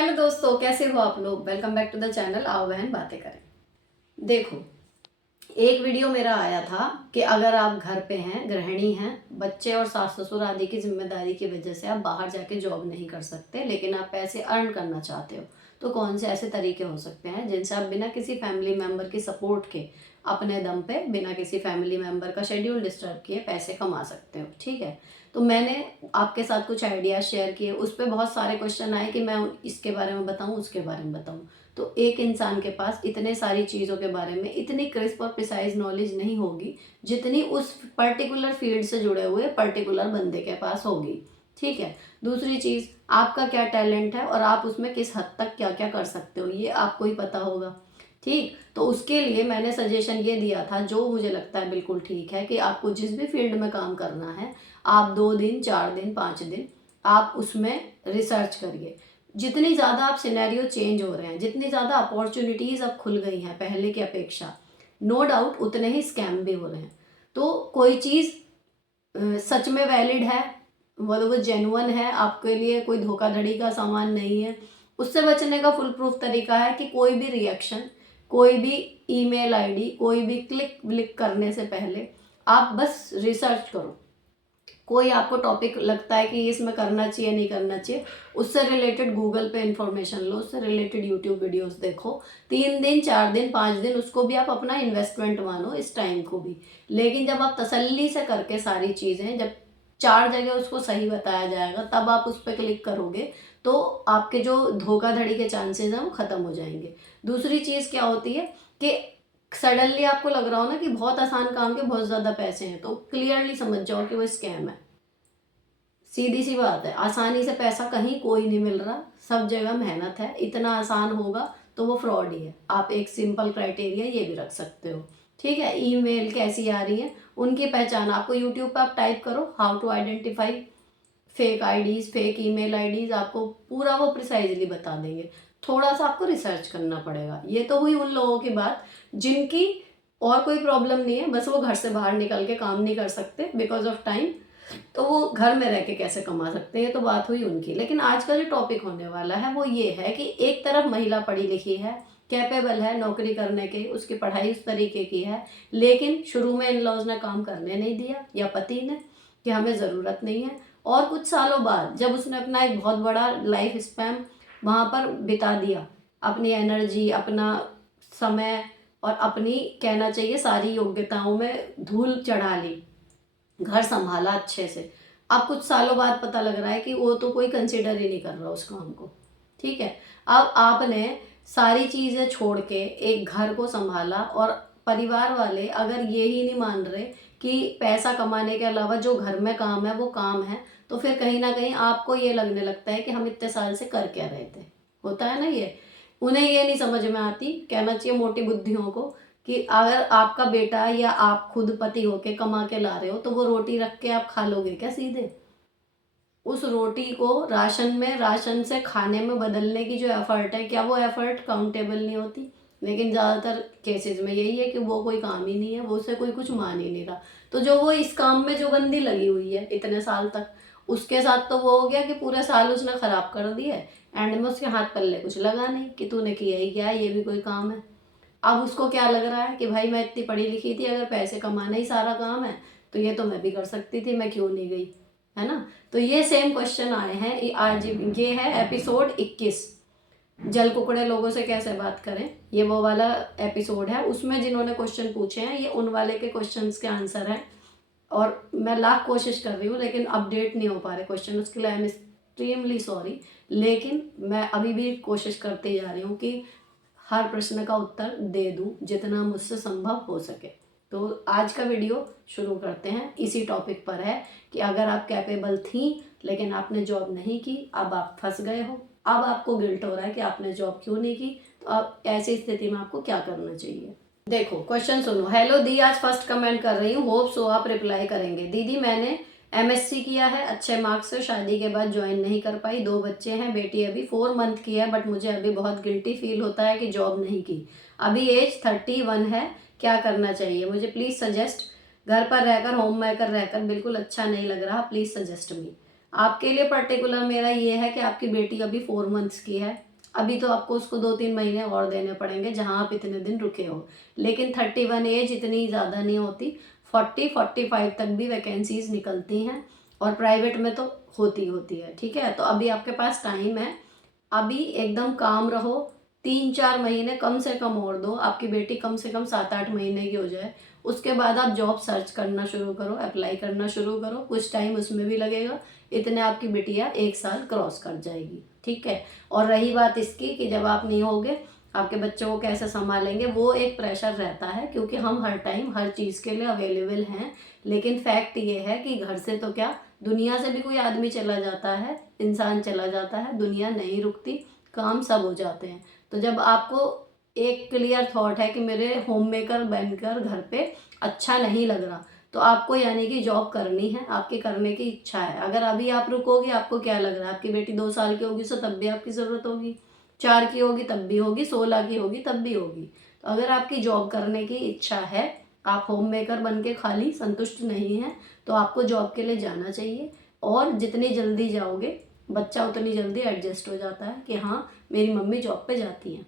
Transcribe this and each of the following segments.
Hello दोस्तों, कैसे हो आप लोग। Welcome back to the channel आओ बहन बातें करें। देखो, एक वीडियो मेरा आया था कि अगर आप घर पे हैं, गृहिणी हैं, बच्चे और सास ससुर आदि की जिम्मेदारी की वजह से आप बाहर जाके जॉब नहीं कर सकते, लेकिन आप पैसे अर्न करना चाहते हो, तो कौन से ऐसे तरीके हो सकते हैं जिनसे आप बिना किसी फैमिली मेम्बर की सपोर्ट के अपने दम पे, बिना किसी फैमिली मेम्बर का शेड्यूल डिस्टर्ब किए पैसे कमा सकते हो। ठीक है, तो मैंने आपके साथ कुछ आइडियाज शेयर किए। उस पर बहुत सारे क्वेश्चन आए कि मैं इसके बारे में बताऊं, उसके बारे में बताऊं। तो एक इंसान के पास इतने सारी चीज़ों के बारे में इतनी क्रिस्प और प्रिसाइज नॉलेज नहीं होगी जितनी उस पर्टिकुलर फील्ड से जुड़े हुए पर्टिकुलर बंदे के पास होगी। ठीक है, दूसरी चीज़, आपका क्या टैलेंट है और आप उसमें किस हद तक क्या क्या कर सकते हो, ये आपको ही पता होगा। ठीक, तो उसके लिए मैंने सजेशन ये दिया था, जो मुझे लगता है बिल्कुल ठीक है, कि आपको जिस भी फील्ड में काम करना है, आप 2 दिन 4 दिन 5 दिन आप उसमें रिसर्च करिए। जितनी ज़्यादा आप सिनेरियो चेंज हो रहे हैं, जितनी ज़्यादा अपॉर्चुनिटीज़ अब खुल गई हैं पहले की अपेक्षा, नो डाउट उतने ही स्कैम भी हो रहे हैं। तो कोई चीज़ सच में वैलिड है, मतलब वो जेन्युइन है, आपके लिए कोई धोखाधड़ी का सामान नहीं है, उससे बचने का फुल प्रूफ तरीका है कि कोई भी रिएक्शन, कोई भी ईमेल आईडी, कोई भी क्लिक व्लिक करने से पहले आप बस रिसर्च करो। कोई आपको टॉपिक लगता है कि इसमें करना चाहिए नहीं करना चाहिए, उससे रिलेटेड गूगल पे इंफॉर्मेशन लो, उससे रिलेटेड यूट्यूब वीडियोस देखो। 3 दिन 4 दिन 5 दिन उसको भी आप अपना इन्वेस्टमेंट मानो, इस टाइम को भी। लेकिन जब आप तसल्ली से करके सारी चीज़ें, जब 4 जगह उसको सही बताया जाएगा, तब आप उस पर क्लिक करोगे, तो आपके जो धोखाधड़ी के चांसेस हैं वो ख़त्म हो जाएंगे। दूसरी चीज़ क्या होती है कि सडनली आपको लग रहा हो ना कि बहुत आसान काम के बहुत ज़्यादा पैसे हैं, तो क्लियरली समझ जाओ कि वो स्कैम है। सीधी सी बात है, आसानी से पैसा कहीं कोई नहीं मिल रहा, सब जगह मेहनत है। इतना आसान होगा तो वो फ्रॉड ही है। आप एक सिंपल क्राइटेरिया ये भी रख सकते हो। ठीक है, ईमेल कैसी आ रही है उनकी पहचान आपको यूट्यूब पे आप टाइप करो, how to identify fake IDs, fake email IDs, आपको पूरा वो प्रिसाइजली बता देंगे। थोड़ा सा आपको रिसर्च करना पड़ेगा। ये तो हुई उन लोगों की बात जिनकी और कोई प्रॉब्लम नहीं है, बस वो घर से बाहर निकल के काम नहीं कर सकते बिकॉज ऑफ टाइम, तो वो घर में रह के कैसे कमा सकते हैं, ये तो बात हुई उनकी। लेकिन आज का जो टॉपिक होने वाला है वो ये है कि एक तरफ महिला पढ़ी लिखी है, कैपेबल है नौकरी करने के, उसकी पढ़ाई उस तरीके की है, लेकिन शुरू में इन लॉज ने काम करने नहीं दिया, या पति ने, कि हमें ज़रूरत नहीं है। और कुछ सालों बाद जब उसने अपना एक बहुत बड़ा लाइफ स्पैन वहाँ पर बिता दिया, अपनी एनर्जी, अपना समय और अपनी, कहना चाहिए, सारी योग्यताओं में धूल चढ़ा ली, घर संभाला अच्छे से, अब कुछ सालों बाद पता लग रहा है कि वो तो कोई कंसिडर ही नहीं कर रहा उस काम को। ठीक है, अब आपने सारी चीज़ें छोड़ के एक घर को संभाला, और परिवार वाले अगर ये ही नहीं मान रहे कि पैसा कमाने के अलावा जो घर में काम है वो काम है, तो फिर कहीं ना कहीं आपको ये लगने लगता है कि हम इतने साल से कर क्या रहे थे। होता है ना ये, उन्हें ये नहीं समझ में आती, कहना चाहिए मोटी बुद्धियों को, कि अगर आपका बेटा या आप खुद पति होके कमा के ला रहे हो, तो वो रोटी रख के आप खा लोगे क्या सीधे? उस रोटी को राशन में, राशन से खाने में बदलने की जो एफर्ट है, क्या वो एफर्ट काउंटेबल नहीं होती? लेकिन ज़्यादातर केसेस में यही है कि वो कोई काम ही नहीं है, वो उसे कोई कुछ मान ही नहीं रहा। तो जो वो इस काम में जो बंदी लगी हुई है इतने साल तक, उसके साथ तो वो हो गया कि पूरे साल उसने खराब कर दिए, एंड में उसके हाथ पल्ले कुछ लगा नहीं कि तूने किया ही क्या, ये भी कोई काम है? अब उसको क्या लग रहा है कि भाई मैं इतनी पढ़ी लिखी थी, अगर पैसे कमाना ही सारा काम है तो ये तो मैं भी कर सकती थी, मैं क्यों नहीं गई, है ना? तो ये सेम क्वेश्चन आए हैं आज। ये है एपिसोड 21, जल कुकड़े लोगों से कैसे बात करें, ये वो वाला एपिसोड है। उसमें जिन्होंने क्वेश्चन पूछे हैं, ये उन वाले के क्वेश्चंस के आंसर हैं। और मैं लाख कोशिश कर रही हूँ लेकिन अपडेट नहीं हो पा रहे क्वेश्चन, उसके लिए आई एम एक्सट्रीमली सॉरी। लेकिन मैं अभी भी कोशिश करती जा रही हूँ कि हर प्रश्न का उत्तर दे दूं जितना मुझसे संभव हो सके। तो आज का वीडियो शुरू करते हैं, इसी टॉपिक पर है कि अगर आप कैपेबल थी लेकिन आपने जॉब नहीं की, अब आप फंस गए हो, अब आपको गिल्ट हो रहा है कि आपने जॉब क्यों नहीं की, तो अब ऐसी स्थिति में आपको क्या करना चाहिए। देखो क्वेश्चन सुनो। हेलो दी, आज फर्स्ट कमेंट कर रही हूँ, होप सो आप रिप्लाई करेंगे। दीदी मैंने एमएससी किया है अच्छे मार्क्स से, शादी के बाद ज्वाइन नहीं कर पाई, 2 बच्चे हैं, बेटी अभी 4 मंथ की है, बट मुझे अभी बहुत गिल्टी फील होता है कि जॉब नहीं की। अभी एज 31 है, क्या करना चाहिए मुझे, प्लीज़ सजेस्ट। घर पर रहकर, होम मेकर रहकर बिल्कुल अच्छा नहीं लग रहा, प्लीज़ सजेस्ट मी। आपके लिए पर्टिकुलर मेरा ये है कि आपकी बेटी अभी 4 मंथ्स की है, अभी तो आपको उसको 2-3 महीने और देने पड़ेंगे जहाँ आप इतने दिन रुके हो। लेकिन 31 एज इतनी ज़्यादा नहीं होती, 40-45 तक भी वैकेंसीज निकलती हैं और प्राइवेट में तो होती है। ठीक है, तो अभी आपके पास टाइम है, अभी एकदम काम रहो। 3-4 महीने कम से कम और दो, आपकी बेटी कम से कम 7-8 महीने की हो जाए, उसके बाद आप जॉब सर्च करना शुरू करो, अप्लाई करना शुरू करो। कुछ टाइम उसमें भी लगेगा, इतने आपकी बिटिया 1 साल क्रॉस कर जाएगी। ठीक है, और रही बात इसकी कि जब आप नहीं होगे आपके बच्चों को कैसे संभालेंगे, वो एक प्रेशर रहता है, क्योंकि हम हर टाइम हर चीज़ के लिए अवेलेबल हैं। लेकिन फैक्ट ये है कि घर से तो क्या, दुनिया से भी कोई आदमी चला जाता है, इंसान चला जाता है, दुनिया नहीं रुकती, काम सब हो जाते हैं। तो जब आपको एक क्लियर थॉट है कि मेरे होम मेकर बनकर घर पे अच्छा नहीं लग रहा, तो आपको यानी कि जॉब करनी है, आपकी करने की इच्छा है। अगर अभी आप रुकोगे, आपको क्या लग रहा है, आपकी बेटी 2 साल की होगी, सो तब भी आपकी ज़रूरत होगी, 4 की होगी तब भी होगी, 16 की होगी तब भी होगी। तो अगर आपकी जॉब करने की इच्छा है, आप होम मेकर बन के खाली संतुष्ट नहीं हैं, तो आपको जॉब के लिए जाना चाहिए। और जितनी जल्दी जाओगे, बच्चा उतनी जल्दी एडजस्ट हो जाता है कि हाँ मेरी मम्मी जॉब पे जाती हैं।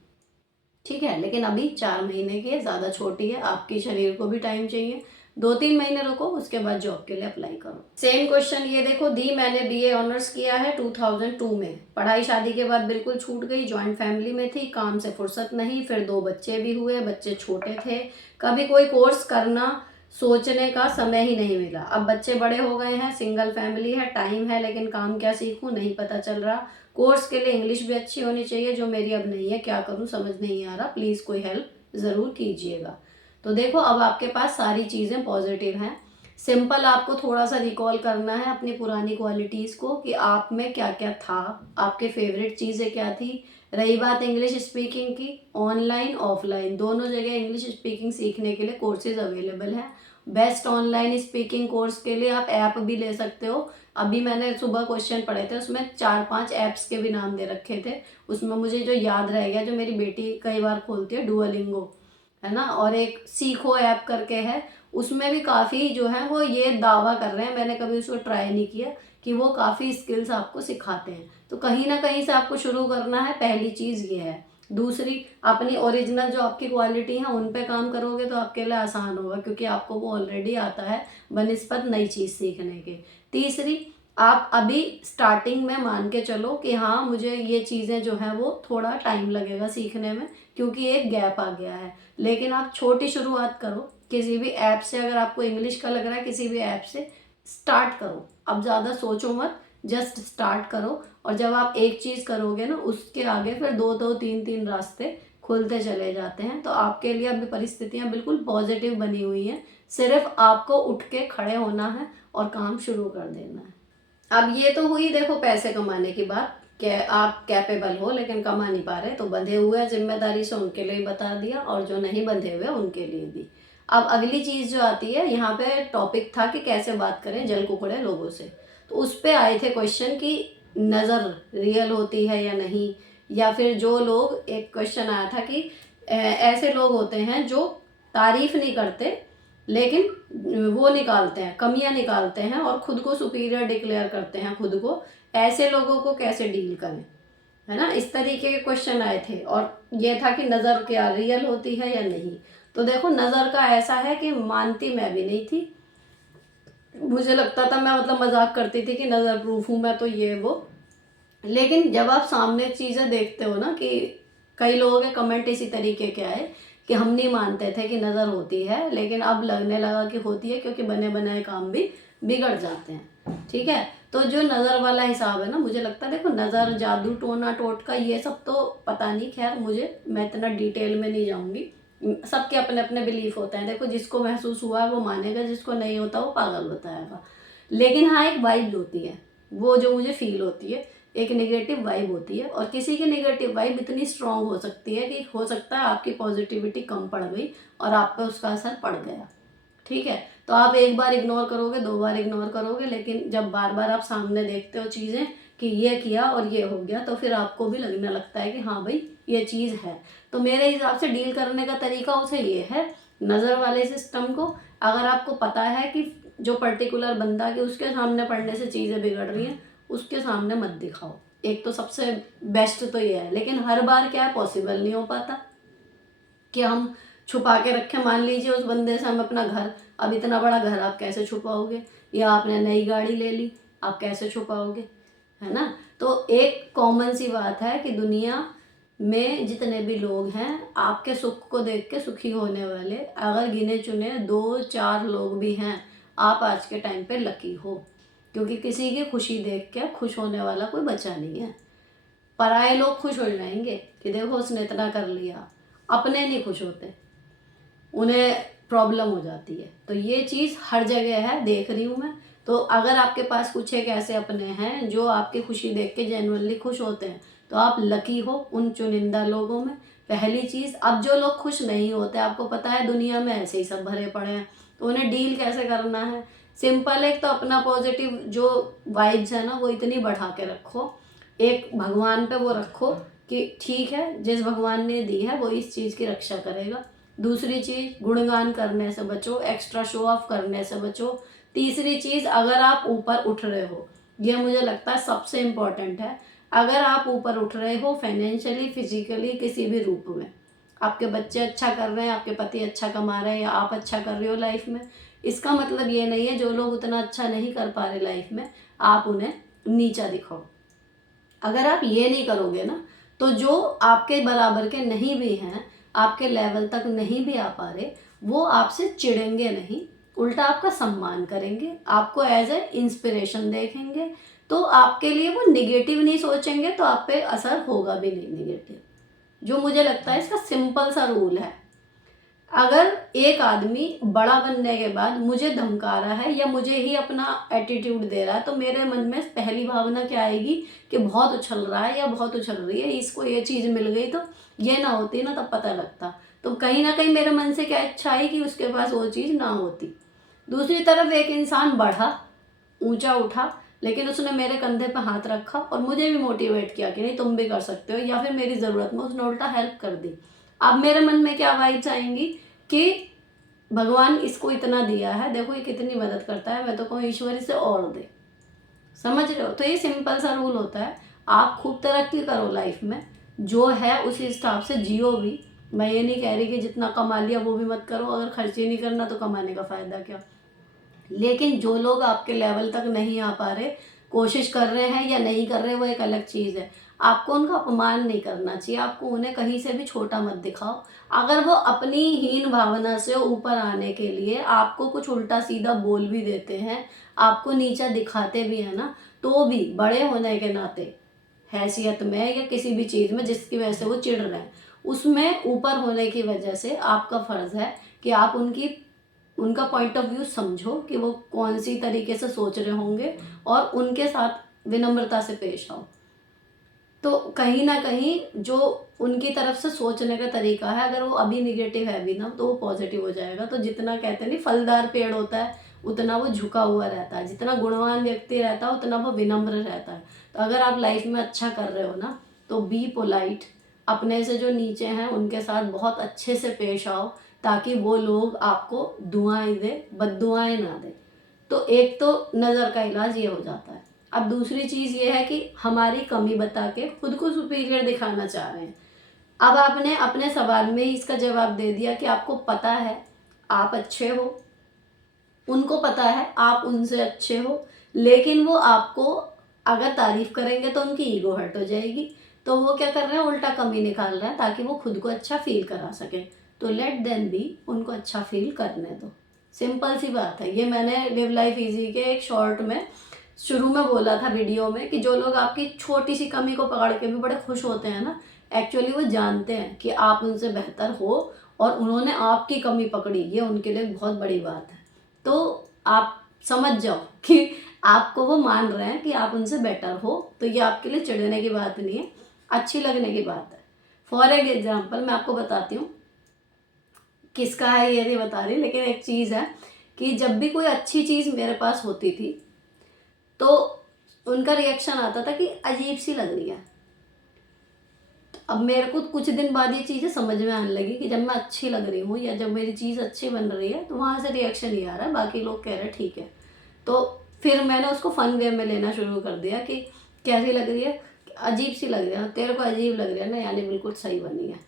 ठीक है, लेकिन अभी 4 महीने की है, ज़्यादा छोटी है, आपके शरीर को भी टाइम चाहिए। 2-3 महीने रुको, उसके बाद जॉब के लिए अप्लाई करो। सेम क्वेश्चन ये देखो, दी मैंने बीए ऑनर्स किया है 2002 में, पढ़ाई शादी के बाद बिल्कुल छूट गई, जॉइंट फैमिली में थी, काम से फुर्सत नहीं, फिर 2 बच्चे भी हुए, बच्चे छोटे थे, कभी कोई कोर्स करना सोचने का समय ही नहीं मिला। अब बच्चे बड़े हो गए हैं, सिंगल फैमिली है, टाइम है, लेकिन काम क्या सीखूं नहीं पता चल रहा। कोर्स के लिए इंग्लिश भी अच्छी होनी चाहिए, जो मेरी अब नहीं है, क्या करूं समझ नहीं आ रहा, प्लीज़ कोई हेल्प ज़रूर कीजिएगा। तो देखो, अब आपके पास सारी चीज़ें पॉजिटिव हैं। सिंपल आपको थोड़ा सा रिकॉल करना है अपनी पुरानी क्वालिटीज़ को, कि आप में क्या क्या था, आपके फेवरेट चीज़ें क्या थी। रही बात इंग्लिश स्पीकिंग की, ऑनलाइन ऑफलाइन दोनों जगह इंग्लिश स्पीकिंग सीखने के लिए कोर्सेज अवेलेबल हैं। बेस्ट ऑनलाइन स्पीकिंग कोर्स के लिए आप ऐप भी ले सकते हो। अभी मैंने सुबह क्वेश्चन पढ़े थे, उसमें 4-5 ऐप्स के भी नाम दे रखे थे। उसमें मुझे जो याद रह गया, जो मेरी बेटी कई बार खोलती है, डुओलिंगो है ना, और एक सीखो ऐप करके है, उसमें भी काफ़ी जो है वो ये दावा कर रहे हैं, मैंने कभी उसको ट्राई नहीं किया, कि वो काफ़ी स्किल्स आपको सिखाते हैं। तो कहीं ना कहीं से आपको शुरू करना है, पहली चीज़ ये है। दूसरी, अपनी ओरिजिनल जो आपकी क्वालिटी है उन पे काम करोगे तो आपके लिए आसान होगा, क्योंकि आपको वो ऑलरेडी आता है बनिस्बत नई चीज़ सीखने के। तीसरी, आप अभी स्टार्टिंग में मान के चलो कि हाँ मुझे ये चीज़ें जो हैं वो थोड़ा टाइम लगेगा सीखने में, क्योंकि एक गैप आ गया है। लेकिन आप छोटी शुरुआत करो, किसी भी ऐप से, अगर आपको इंग्लिश का लग रहा है किसी भी ऐप से स्टार्ट करो। अब ज़्यादा सोचो मत, जस्ट स्टार्ट करो। और जब आप एक चीज़ करोगे ना, उसके आगे फिर 2-2 3-3 रास्ते खुलते चले जाते हैं। तो आपके लिए अभी परिस्थितियाँ बिल्कुल पॉजिटिव बनी हुई हैं, सिर्फ आपको उठ के खड़े होना है और काम शुरू कर देना है। अब ये तो हुई देखो पैसे कमाने की बात, कि आप कैपेबल हो लेकिन कमा नहीं पा रहे, तो बंधे हुए जिम्मेदारी से उनके लिए बता दिया, और जो नहीं बंधे हुए उनके लिए भी। अब अगली चीज़ जो आती है, यहाँ पे टॉपिक था कि कैसे बात करें जल कुकड़े लोगों से। तो उस पे आए थे क्वेश्चन कि नज़र रियल होती है या नहीं, या फिर जो लोग, एक क्वेश्चन आया था कि ऐसे लोग होते हैं जो तारीफ नहीं करते लेकिन वो निकालते हैं, कमियां निकालते हैं और खुद को सुपीरियर डिक्लेयर करते हैं खुद को, ऐसे लोगों को कैसे डील करें, है ना। इस तरीके के क्वेश्चन आए थे, और ये था कि नज़र क्या रियल होती है या नहीं। तो देखो, नज़र का ऐसा है कि मानती मैं भी नहीं थी, मुझे लगता था, मैं मतलब मजाक करती थी कि नज़र प्रूफ हूँ मैं तो, ये वो। लेकिन जब आप सामने चीज़ें देखते हो ना, कि कई लोगों के कमेंट इसी तरीके के आए कि हम नहीं मानते थे कि नज़र होती है, लेकिन अब लगने लगा कि होती है, क्योंकि बने बनाए काम भी बिगड़ जाते हैं। ठीक है, तो जो नज़र वाला हिसाब है ना, मुझे लगता है देखो, नज़र, जादू टोना टोटका ये सब तो पता नहीं, खैर मुझे, मैं इतना डिटेल में नहीं जाऊँगी, सबके अपने अपने बिलीफ होते हैं। देखो, जिसको महसूस हुआ है वो मानेगा, जिसको नहीं होता वो पागल बताएगा। लेकिन हाँ, एक वाइब होती है, वो जो मुझे फील होती है, एक नेगेटिव वाइब होती है, और किसी की नेगेटिव वाइब इतनी स्ट्रांग हो सकती है कि हो सकता है आपकी पॉजिटिविटी कम पड़ गई और आप पे उसका असर पड़ गया। ठीक है, तो आप एक बार इग्नोर करोगे, 2 बार इग्नोर करोगे, लेकिन जब बार बार आप सामने देखते हो चीज़ें कि ये किया और ये हो गया, तो फिर आपको भी लगने लगता है कि हाँ भाई ये चीज़ है। तो मेरे हिसाब से डील करने का तरीका उसे ये है, नज़र वाले सिस्टम को, अगर आपको पता है कि जो पर्टिकुलर बंदा, कि उसके सामने पढ़ने से चीज़ें बिगड़ रही हैं, उसके सामने मत दिखाओ। एक तो सबसे बेस्ट तो ये है, लेकिन हर बार क्या है, पॉसिबल नहीं हो पाता कि हम छुपा के रखें। मान लीजिए उस बंदे से हम अपना घर, अब इतना बड़ा घर आप कैसे छुपाओगे, या आपने नई गाड़ी ले ली, आप कैसे छुपाओगे, है ना। तो एक कॉमन सी बात है कि दुनिया में जितने भी लोग हैं, आपके सुख को देख के सुखी होने वाले अगर गिने चुने 2-4 लोग भी हैं, आप आज के टाइम पे लकी हो, क्योंकि किसी की खुशी देख के खुश होने वाला कोई बचा नहीं है। पराए लोग खुश हो जाएंगे कि देखो उसने इतना कर लिया, अपने नहीं खुश होते, उन्हें प्रॉब्लम हो जाती है। तो ये चीज़ हर जगह है, देख रही हूँ मैं। तो अगर आपके पास कुछ एक ऐसे अपने हैं जो आपकी खुशी देख के जेन्युइनली खुश होते हैं, तो आप लकी हो उन चुनिंदा लोगों में। पहली चीज़, अब जो लोग खुश नहीं होते, आपको पता है दुनिया में ऐसे ही सब भरे पड़े हैं, तो उन्हें डील कैसे करना है, सिंपल। एक तो अपना पॉजिटिव जो वाइब्स है ना, वो इतनी बढ़ा के रखो, एक भगवान पे वो रखो कि ठीक है, जिस भगवान ने दी है वो इस चीज़ की रक्षा करेगा। दूसरी चीज़, गुणगान करने से बचो, एक्स्ट्रा शो ऑफ करने से बचो। तीसरी चीज़, अगर आप ऊपर उठ रहे हो, ये मुझे लगता है सबसे इम्पॉर्टेंट है, अगर आप ऊपर उठ रहे हो फाइनेंशियली, फिजिकली, किसी भी रूप में, आपके बच्चे अच्छा कर रहे हैं, आपके पति अच्छा कमा रहे हैं, या आप अच्छा कर रहे हो लाइफ में, इसका मतलब ये नहीं है जो लोग उतना अच्छा नहीं कर पा रहे लाइफ में, आप उन्हें नीचा दिखाओ। अगर आप ये नहीं करोगे ना, तो जो आपके बराबर के नहीं भी हैं, आपके लेवल तक नहीं भी आ पा रहे, वो आपसे चिढ़ेंगे नहीं, उल्टा आपका सम्मान करेंगे, आपको एज ए इंस्पिरेशन देखेंगे। तो आपके लिए वो निगेटिव नहीं सोचेंगे, तो आप पे असर होगा भी नहीं निगेटिव। जो मुझे लगता है इसका सिंपल सा रूल है, अगर एक आदमी बड़ा बनने के बाद मुझे धमका रहा है या मुझे ही अपना एटीट्यूड दे रहा है, तो मेरे मन में पहली भावना क्या आएगी कि बहुत उछल रहा है या बहुत उछल रही है, इसको ये चीज़ मिल गई तो ये ना होती ना, तब पता लगता। तो कहीं ना कहीं मेरे मन से क्या इच्छा आई कि उसके पास वो चीज़ ना होती। दूसरी तरफ एक इंसान बढ़ा, ऊंचा उठा, लेकिन उसने मेरे कंधे पर हाथ रखा और मुझे भी मोटिवेट किया कि नहीं तुम भी कर सकते हो, या फिर मेरी ज़रूरत में उसने उल्टा हेल्प कर दी। अब मेरे मन में क्या वाइब्स आएंगी कि भगवान इसको इतना दिया है, देखो ये कितनी मदद करता है, मैं तो कहूँ ईश्वर इसे और दे। समझ रहे हो। तो ये सिंपल सा रूल होता है, आप खूब तरक्की करो लाइफ में, जो है उस हिसाब से जियो भी। मैं ये नहीं कह रही कि जितना कमा लिया वो भी मत करो, अगर खर्च ही नहीं करना तो कमाने का फ़ायदा क्या। लेकिन जो लोग आपके लेवल तक नहीं आ पा रहे, कोशिश कर रहे हैं या नहीं कर रहे, वो एक अलग चीज़ है। आपको उनका अपमान नहीं करना चाहिए, आपको उन्हें कहीं से भी छोटा मत दिखाओ। अगर वो अपनी हीन भावना से ऊपर आने के लिए आपको कुछ उल्टा सीधा बोल भी देते हैं, आपको नीचा दिखाते भी हैं ना, तो भी बड़े होने के नाते, हैसियत में या किसी भी चीज़ में जिसकी वजह से वो चिढ़ रहे हैं, उसमें ऊपर होने की वजह से आपका फ़र्ज़ है कि आप उनका पॉइंट ऑफ व्यू समझो कि वो कौन सी तरीके से सोच रहे होंगे, और उनके साथ विनम्रता से पेश आओ। तो कहीं ना कहीं जो उनकी तरफ से सोचने का तरीका है, अगर वो अभी निगेटिव है भी ना, तो वो पॉजिटिव हो जाएगा। तो जितना कहते नहीं फलदार पेड़ होता है, उतना वो झुका हुआ रहता है, जितना गुणवान व्यक्ति रहता है उतना वो विनम्र रहता है। तो अगर आप लाइफ में अच्छा कर रहे हो ना, तो बी पोलाइट, अपने से जो नीचे हैं उनके साथ बहुत अच्छे से पेश आओ, ताकि वो लोग आपको दुआएं दे, बद्दुआएं ना दे। तो एक तो नज़र का इलाज ये हो जाता है। अब दूसरी चीज़ ये है कि हमारी कमी बता के खुद को सुपीरियर दिखाना चाह रहे हैं। अब आपने अपने सवाल में ही इसका जवाब दे दिया कि आपको पता है आप अच्छे हो, उनको पता है आप उनसे अच्छे हो, लेकिन वो आपको अगर तारीफ करेंगे तो उनकी ईगो हर्ट हो जाएगी। तो वो क्या कर रहे हैं, उल्टा कमी निकाल रहे हैं ताकि वो खुद को अच्छा फील करा सकें। तो लेट देम बी, उनको अच्छा फील करने दो, सिंपल सी बात है। ये मैंने लिव लाइफ इजी के एक शॉर्ट में शुरू में बोला था वीडियो में, कि जो लोग आपकी छोटी सी कमी को पकड़ के भी बड़े खुश होते हैं ना, एक्चुअली वो जानते हैं कि आप उनसे बेहतर हो, और उन्होंने आपकी कमी पकड़ी, ये उनके लिए बहुत बड़ी बात है। तो आप समझ जाओ कि आपको वो मान रहे हैं कि आप उनसे बेटर हो, तो ये आपके लिए चिढ़ने की बात नहीं है, अच्छी लगने की बात है। फॉर एग्जाम्पल मैं आपको बताती हूँ, किसका है ये नहीं बता रही, लेकिन एक चीज़ है कि जब भी कोई अच्छी चीज़ मेरे पास होती थी, तो उनका रिएक्शन आता था कि अजीब सी लग रही है। अब मेरे को कुछ दिन बाद ये चीज़ें समझ में आने लगी कि जब मैं अच्छी लग रही हूँ या जब मेरी चीज़ अच्छी बन रही है, तो वहाँ से रिएक्शन नहीं आ रहा है, बाकी लोग कह रहे हैं ठीक है। तो फिर मैंने उसको फन वे में लेना शुरू कर दिया कि कैसी लग रही है, अजीब सी लग रही है, तेरे को अजीब लग रही है ना, यानी बिल्कुल सही बनी है।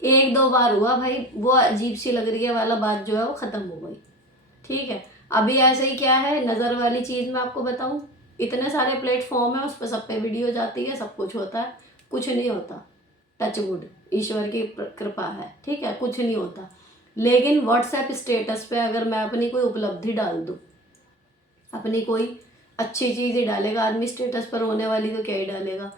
एक दो बार हुआ भाई, वो अजीब सी लग रही है वाला बात जो है वो ख़त्म हो गई। ठीक है, अभी ऐसे ही क्या है, नज़र वाली चीज़ मैं आपको बताऊं, इतने सारे प्लेटफॉर्म है, उस पर सब पे वीडियो जाती है, सब कुछ होता है, कुछ नहीं होता। टच वुड, ईश्वर की कृपा है, ठीक है, कुछ नहीं होता। लेकिन व्हाट्सएप स्टेटस पे अगर मैं अपनी कोई उपलब्धि डाल दूँ, अपनी कोई अच्छी चीज़ ही डालेगा आदमी, स्टेटस पर होने वाली तो क्या ही डालेगा।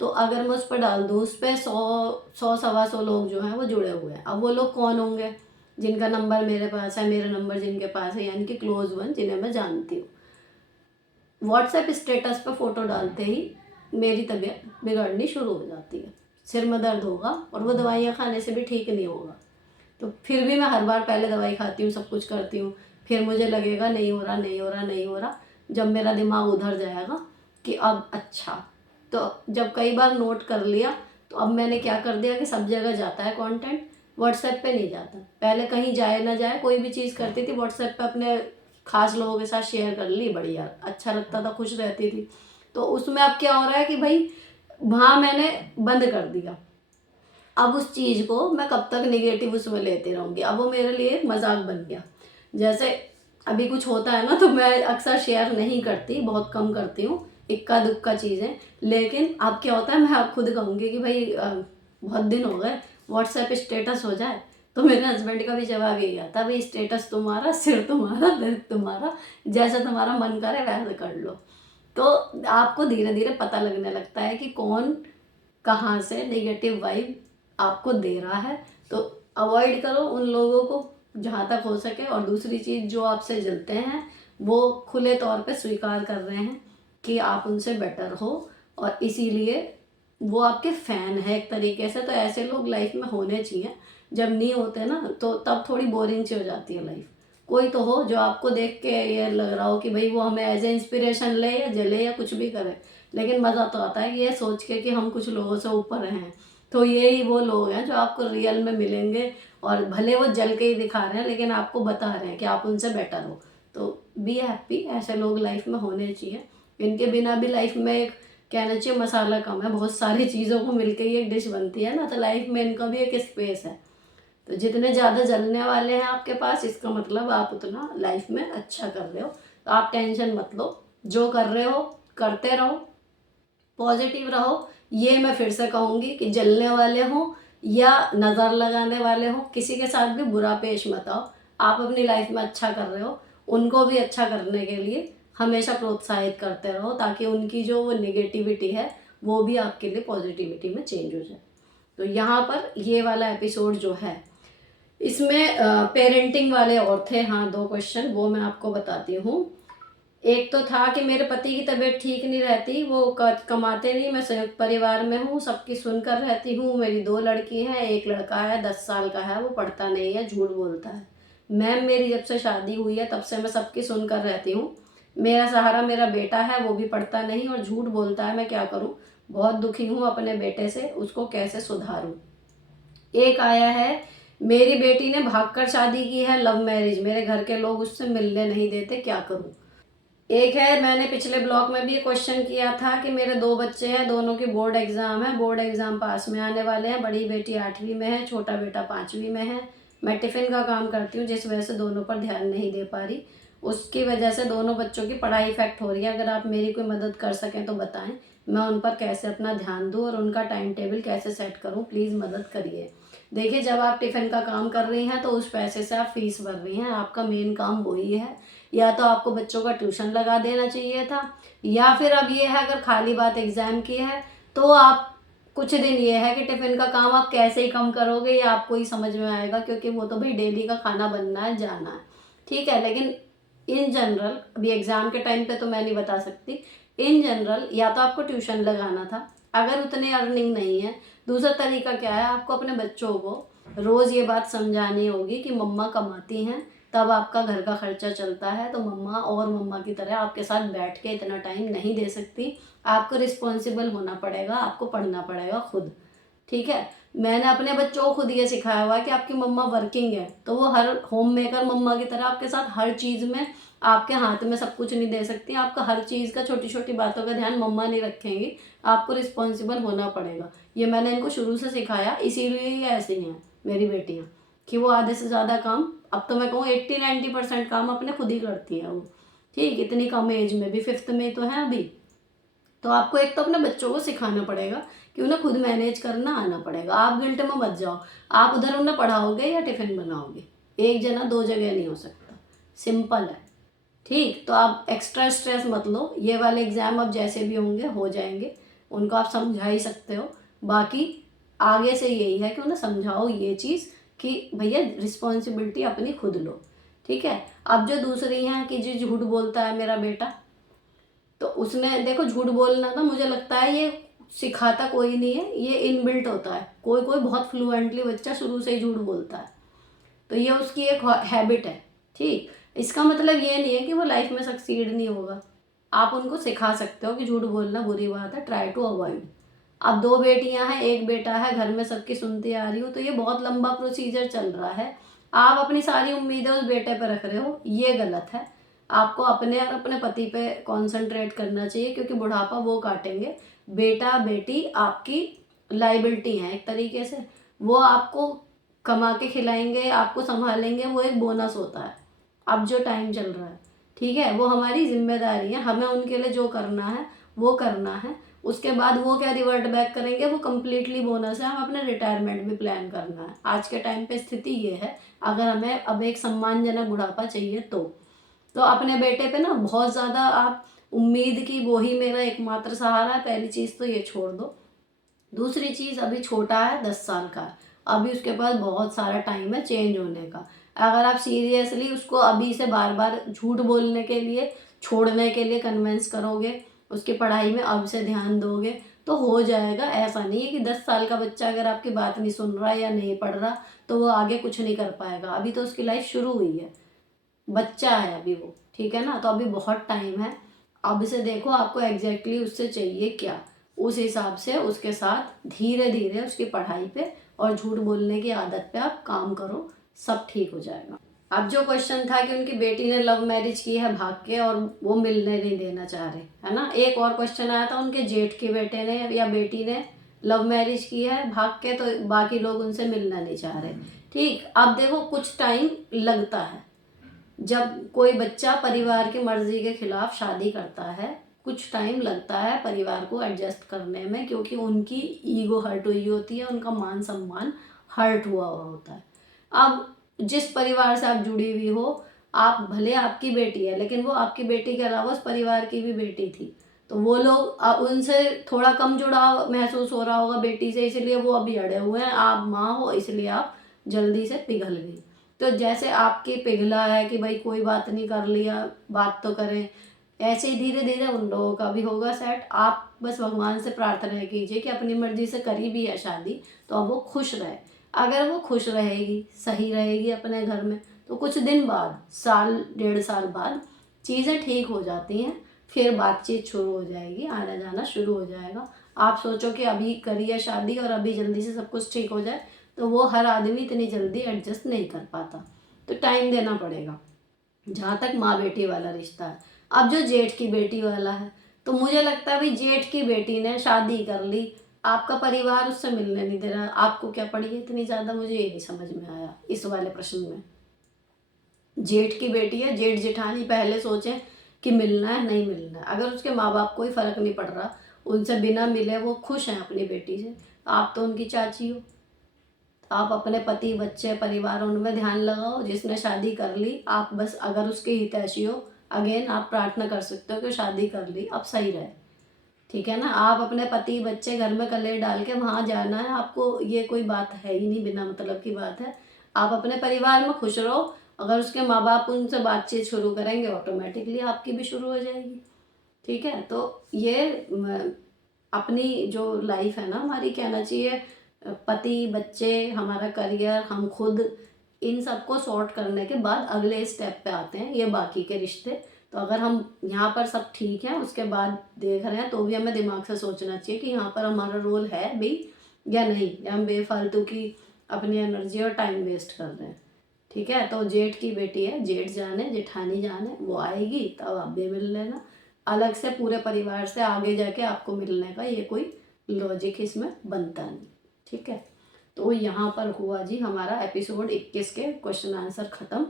तो अगर मैं उस पर डाल दूँ, उस पर 100 100 125 लोग जो हैं वो जुड़े हुए हैं। अब वो लोग कौन होंगे? जिनका नंबर मेरे पास है, मेरा नंबर जिनके पास है, यानी कि क्लोज वन, जिन्हें मैं जानती हूँ। व्हाट्सएप स्टेटस पर फ़ोटो डालते ही मेरी तबीयत बिगड़नी शुरू हो जाती है, सिर में दर्द होगा, और वो दवाइयाँ खाने से भी ठीक नहीं होगा। तो फिर भी मैं हर बार पहले दवाई खाती हूँ, सब कुछ करती हूँ, फिर मुझे लगेगा नहीं हो रहा, नहीं हो रहा, नहीं हो रहा। जब मेरा दिमाग उधर जाएगा कि अब अच्छा, तो जब कई बार नोट कर लिया, तो अब मैंने क्या कर दिया कि सब जगह जाता है कंटेंट, व्हाट्सएप पे नहीं जाता। पहले कहीं जाए ना जाए, कोई भी चीज़ करती थी व्हाट्सएप पे अपने खास लोगों के साथ शेयर कर ली, बढ़िया, अच्छा लगता था, खुश रहती थी। तो उसमें अब क्या हो रहा है कि भाई वहाँ मैंने बंद कर दिया। अब उस चीज़ को मैं कब तक निगेटिव उसमें लेती रहूँगी, अब वो मेरे लिए एक मजाक बन गया। जैसे अभी कुछ होता है ना, तो मैं अक्सर शेयर नहीं करती, बहुत कम करती हूँ, इक्का दुक्का चीज़ें। लेकिन अब क्या होता है, मैं अब खुद कहूँगी कि भाई बहुत दिन हो गए, व्हाट्सएप स्टेटस हो जाए। तो मेरे हस्बैंड का भी जवाब यही आता, भाई स्टेटस तुम्हारा, सिर तुम्हारा, दर्द तुम्हारा, जैसा तुम्हारा मन करे वैसे कर लो। तो आपको धीरे धीरे पता लगने लगता है कि कौन कहाँ से नेगेटिव वाइब आपको दे रहा है। तो अवॉइड करो उन लोगों को जहाँ तक हो सके। और दूसरी चीज़, जो आपसे जलते हैं वो खुले तौर पे स्वीकार कर रहे हैं कि आप उनसे बेटर हो, और इसीलिए वो आपके फ़ैन है एक तरीके से। तो ऐसे लोग लाइफ में होने चाहिए। जब नहीं होते ना, तो तब थोड़ी बोरिंग सी हो जाती है लाइफ। कोई तो हो जो आपको देख के ये लग रहा हो कि भाई वो हमें एज ए इंस्पिरेशन ले, या जले, या कुछ भी करे। लेकिन मज़ा तो आता है ये सोच के कि हम कुछ लोगों से ऊपर हैं। तो ये ही वो लोग हैं जो आपको रियल में मिलेंगे, और भले वो जल के ही दिखा रहे हैं, लेकिन आपको बता रहे हैं कि आप उनसे बेटर हो। तो बी हैप्पी, ऐसे लोग लाइफ में होने चाहिए। इनके बिना भी लाइफ में एक, कहना चाहिए, मसाला कम है, बहुत सारी चीज़ों को मिलकर ही एक डिश बनती है ना। तो लाइफ में इनका भी एक स्पेस है। तो जितने ज़्यादा जलने वाले हैं आपके पास, इसका मतलब आप उतना लाइफ में अच्छा कर रहे हो। तो आप टेंशन मत लो, जो कर रहे हो करते रहो, पॉजिटिव रहो। ये मैं फिर से कहूँगी कि जलने वाले हों या नज़र लगाने वाले हों, किसी के साथ भी बुरा पेश मत आओ। आप अपनी लाइफ में अच्छा कर रहे हो, उनको भी अच्छा करने के लिए हमेशा प्रोत्साहित करते रहो, ताकि उनकी जो वो निगेटिविटी है वो भी आपके लिए पॉजिटिविटी में चेंज हो जाए। तो यहाँ पर ये वाला एपिसोड जो है, इसमें पेरेंटिंग वाले और थे, हाँ, 2 क्वेश्चन, वो मैं आपको बताती हूँ। एक तो था कि मेरे पति की तबीयत ठीक नहीं रहती, वो कमाते नहीं, मैं संयुक्त परिवार में हूँ, सबकी सुनकर रहती हूँ, मेरी 2 लड़की हैं, एक लड़का है 10 साल का है, वो पढ़ता नहीं है, झूठ बोलता है। मैम, मेरी जब से शादी हुई है तब से मैं सबकी सुनकर रहती हूँ। मेरा सहारा मेरा बेटा है, वो भी पढ़ता नहीं और झूठ बोलता है, मैं क्या करूँ? बहुत दुखी हूँ अपने बेटे से, उसको कैसे सुधारूँ? एक आया है, मेरी बेटी ने भागकर शादी की है, लव मैरिज, मेरे घर के लोग उससे मिलने नहीं देते, क्या करूँ? एक है, मैंने पिछले ब्लॉग में भी ये क्वेश्चन किया था कि मेरे 2 बच्चे हैं, दोनों की बोर्ड एग्ज़ाम है, बोर्ड एग्ज़ाम पास में आने वाले हैं, बड़ी बेटी 8वीं में है, छोटा बेटा 5वीं में है। मैं टिफ़िन का काम करती हूँ, जिस वजह से दोनों पर ध्यान नहीं दे पा रही, उसकी वजह से दोनों बच्चों की पढ़ाई इफेक्ट हो रही है। अगर आप मेरी कोई मदद कर सकें तो बताएं, मैं उन पर कैसे अपना ध्यान दूँ और उनका टाइम टेबल कैसे सेट करूँ, प्लीज़ मदद करिए। देखिए, जब आप टिफ़िन का काम कर रही हैं तो उस पैसे से आप फीस भर रही हैं, आपका मेन काम वही है। या तो आपको बच्चों का ट्यूशन लगा देना चाहिए था, या फिर अब ये है, अगर खाली बात एग्ज़ाम की है, तो आप कुछ दिन ये है कि टिफ़िन का काम आप कैसे ही कम करोगे, ये आपको ही समझ में आएगा, क्योंकि वो तो भाई डेली का खाना बनना है, जाना है, ठीक है। लेकिन इन जनरल, अभी एग्ज़ाम के टाइम पे तो मैं नहीं बता सकती, इन जनरल या तो आपको ट्यूशन लगाना था, अगर उतनी अर्निंग नहीं है। दूसरा तरीका क्या है, आपको अपने बच्चों को रोज़ ये बात समझानी होगी कि मम्मा कमाती हैं, तब आपका घर का खर्चा चलता है, तो मम्मा और मम्मा की तरह आपके साथ बैठ के इतना टाइम नहीं दे सकती, आपको रिस्पॉन्सिबल होना पड़ेगा, आपको पढ़ना पड़ेगा खुद, ठीक है। मैंने अपने बच्चों को खुद ये सिखाया हुआ है कि आपकी मम्मा वर्किंग है तो वो हर होम मेकर मम्मा की तरह आपके साथ हर चीज़ में, आपके हाथ में सब कुछ नहीं दे सकती। आपका हर चीज़ का, छोटी छोटी बातों का ध्यान मम्मा नहीं रखेंगी, आपको रिस्पॉन्सिबल होना पड़ेगा। ये मैंने इनको शुरू से सिखाया, इसीलिए ये ऐसी हैं मेरी बेटियाँ कि वो आधे से ज़्यादा काम, अब तो मैं कहूँ 80-90% काम अपने खुद ही करती हैं वो। ठीक, इतनी कम एज में भी, 5th में तो है अभी। तो आपको एक तो अपने बच्चों को सिखाना पड़ेगा कि उन्हें खुद मैनेज करना आना पड़ेगा। आप गिल्ट में मत जाओ, आप उधर उन्हें पढ़ाओगे या टिफिन बनाओगे, एक जना दो जगह नहीं हो सकता, सिंपल है। ठीक, तो आप एक्स्ट्रा स्ट्रेस मत लो, ये वाले एग्जाम अब जैसे भी होंगे हो जाएंगे, उनको आप समझा ही सकते हो। बाकी आगे से यही है कि उन्हें समझाओ ये चीज़ कि भैया रिस्पॉन्सिबिलिटी अपनी खुद लो। ठीक है। अब जो दूसरी हैं कि जी झूठ बोलता है मेरा बेटा, तो उसने देखो झूठ बोलना ना, मुझे लगता है ये सिखाता कोई नहीं है, ये इनबिल्ट होता है। कोई कोई बहुत फ्लुएंटली बच्चा शुरू से ही झूठ बोलता है, तो ये उसकी एक हैबिट है। ठीक, इसका मतलब ये नहीं है कि वो लाइफ में सक्सीड नहीं होगा। आप उनको सिखा सकते हो कि झूठ बोलना बुरी बात है, ट्राई टू अवॉइड। अब 2 बेटियां हैं, 1 बेटा है, घर में सबकी सुनती आ रही हूँ, तो ये बहुत लंबा प्रोसीजर चल रहा है। आप अपनी सारी उम्मीदें उस बेटे पर रख रहे हो, ये गलत है। आपको अपने और अपने पति पे कॉन्सेंट्रेट करना चाहिए, क्योंकि बुढ़ापा वो काटेंगे। बेटा बेटी आपकी लाइबिलिटी हैं एक तरीके से, वो आपको कमा के खिलाएंगे, आपको संभालेंगे, वो एक बोनस होता है। अब जो टाइम चल रहा है, ठीक है, वो हमारी जिम्मेदारी है, हमें उनके लिए जो करना है वो करना है। उसके बाद वो क्या रिवर्ट बैक करेंगे वो कम्प्लीटली बोनस है। हम अपने रिटायरमेंट भी प्लान करना है। आज के टाइम पे स्थिति ये है, अगर हमें अब एक सम्मानजनक बुढ़ापा चाहिए तो अपने बेटे पे ना बहुत ज़्यादा आप उम्मीद की वो ही मेरा एकमात्र सहारा है, पहली चीज़ तो ये छोड़ दो। दूसरी चीज़, अभी छोटा है, 10 साल का है, अभी उसके पास बहुत सारा टाइम है चेंज होने का। अगर आप सीरियसली उसको अभी से बार बार झूठ बोलने के लिए, छोड़ने के लिए कन्विंस करोगे, उसकी पढ़ाई में अब से ध्यान दोगे, तो हो जाएगा। ऐसा नहीं है कि 10 साल का बच्चा अगर आपकी बात नहीं सुन रहा या नहीं पढ़ रहा तो वो आगे कुछ नहीं कर पाएगा। अभी तो उसकी लाइफ शुरू हुई है, बच्चा है अभी वो, ठीक है ना, तो अभी बहुत टाइम है। अब से देखो आपको एग्जैक्टली उससे चाहिए क्या, उस हिसाब से उसके साथ धीरे धीरे उसकी पढ़ाई पे और झूठ बोलने की आदत पे आप काम करो, सब ठीक हो जाएगा। अब जो क्वेश्चन था कि उनकी बेटी ने लव मैरिज की है भाग के और वो मिलने नहीं देना चाह रहे, है ना। एक और क्वेश्चन आया था उनके जेठ के बेटे ने या बेटी ने लव मैरिज की है भाग के, तो बाकी लोग उनसे मिलना नहीं चाह रहे। ठीक, अब देखो कुछ टाइम लगता है, जब कोई बच्चा परिवार की मर्जी के खिलाफ शादी करता है, कुछ टाइम लगता है परिवार को एडजस्ट करने में, क्योंकि उनकी ईगो हर्ट हुई होती है, उनका मान सम्मान हर्ट हुआ होता है। अब जिस परिवार से आप जुड़ी हुई हो, आप भले आपकी बेटी है लेकिन वो आपकी बेटी के अलावा उस परिवार की भी बेटी थी, तो वो लोग उनसे थोड़ा कम जुड़ाव महसूस हो रहा होगा बेटी से, इसलिए वो अभी अड़े हुए हैं। आप माँ हो इसलिए आप जल्दी से पिघल गई। तो जैसे आपकी पिघला है कि भाई कोई बात नहीं, कर लिया, बात तो करें, ऐसे ही धीरे धीरे उन लोगों का भी होगा सेट। आप बस भगवान से प्रार्थना कीजिए कि अपनी मर्जी से करी भी है शादी तो अब वो खुश रहे। अगर वो खुश रहेगी, सही रहेगी अपने घर में, तो कुछ दिन बाद, साल 1.5 साल बाद चीज़ें ठीक हो जाती हैं, फिर बातचीत शुरू हो जाएगी, आना जाना शुरू हो जाएगा। आप सोचो कि अभी करी है शादी और अभी जल्दी से सब कुछ ठीक हो जाए, तो वो हर आदमी इतनी जल्दी एडजस्ट नहीं कर पाता, तो टाइम देना पड़ेगा। जहाँ तक माँ बेटी वाला रिश्ता है, अब जो जेठ की बेटी वाला है, तो मुझे लगता है भाई जेठ की बेटी ने शादी कर ली, आपका परिवार उससे मिलने नहीं दे रहा, आपको क्या पड़ी है इतनी ज़्यादा, मुझे ये नहीं समझ में आया इस वाले प्रश्न में। जेठ की बेटी है, जेठ जेठानी पहले सोचें कि मिलना है नहीं मिलना है। अगर उसके माँ बाप कोई फ़र्क नहीं पड़ रहा, उनसे बिना मिले वो खुश हैं अपनी बेटी से, आप तो उनकी चाची हो, आप अपने पति बच्चे परिवार उनमें ध्यान लगाओ। जिसने शादी कर ली, आप बस अगर उसके हितैषी हो, अगेन आप प्रार्थना कर सकते हो कि शादी कर ली अब सही रहे, ठीक है ना। आप अपने पति बच्चे घर में कलेश डाल के वहाँ जाना है आपको, ये कोई बात है ही नहीं, बिना मतलब की बात है। आप अपने परिवार में खुश रहो, अगर उसके माँ बाप उनसे बातचीत शुरू करेंगे ऑटोमेटिकली आपकी भी शुरू हो जाएगी, ठीक है। तो ये अपनी जो लाइफ है ना हमारी, कहना चाहिए पति बच्चे, हमारा करियर, हम खुद, इन सबको सॉर्ट करने के बाद अगले स्टेप पे आते हैं ये बाकी के रिश्ते। तो अगर हम यहाँ पर सब ठीक है उसके बाद देख रहे हैं, तो भी हमें दिमाग से सोचना चाहिए कि यहाँ पर हमारा रोल है भी या नहीं, या हम बेफालतू की अपनी एनर्जी और टाइम वेस्ट कर रहे हैं। ठीक है, तो जेठ की बेटी है, जेठ जाने जेठानी जाने, वो आएगी तब आप भी मिल लेना। अलग से पूरे परिवार से आगे जाके आपको मिलने का ये कोई लॉजिक इसमें बनता नहीं। ठीक है, तो यहाँ पर हुआ जी हमारा एपिसोड 21 के क्वेश्चन आंसर ख़त्म।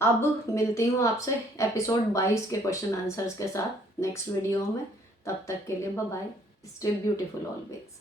अब मिलती हूँ आपसे एपिसोड 22 के क्वेश्चन आंसर्स के साथ नेक्स्ट वीडियो में। तब तक के लिए bye bye, stay beautiful always.